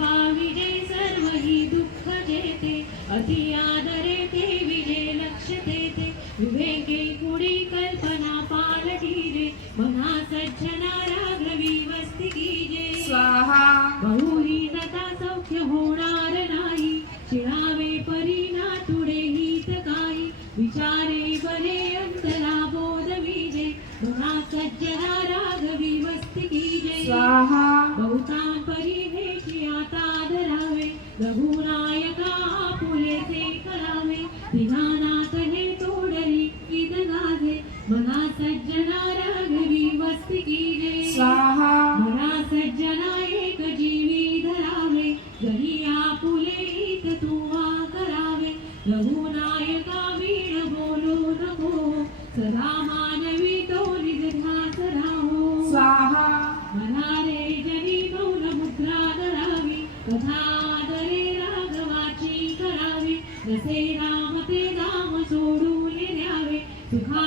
पाविजे सर्व हि दुःख जेते अति आदरे ते विजे लक्ष देते विवेके पुढे कल्पना पालटीजे मना सज्जना राघवी वस्ती कीजे स्वाहा बहुहीनता सौख्य होणार नाही चिळावे परिणा तुडे हित काही विचारे बरे अंतरा बोध विजे मना सज्जना राघवी वस्ती कीजे स्वाहा बहुतां परिवेशी आता धरावे रघुनायका पुलेचे करावे दीनानाथ हे तोडली ईद गाजे मना सज्जना राघवी वस्ती कीजे स्वाहा मना सज्जना एक जीवी धरावे जरी आपुले हित तुवा करावे रघुनायका वीण बोलू नको सदा मानवी तो निज ध्यास राहो स्वाहा मना रे जनी मौन मुद्रा धरावी कथा आदरे राघवाची करावी जसे राम ते राम सोडून द्यावे सुखा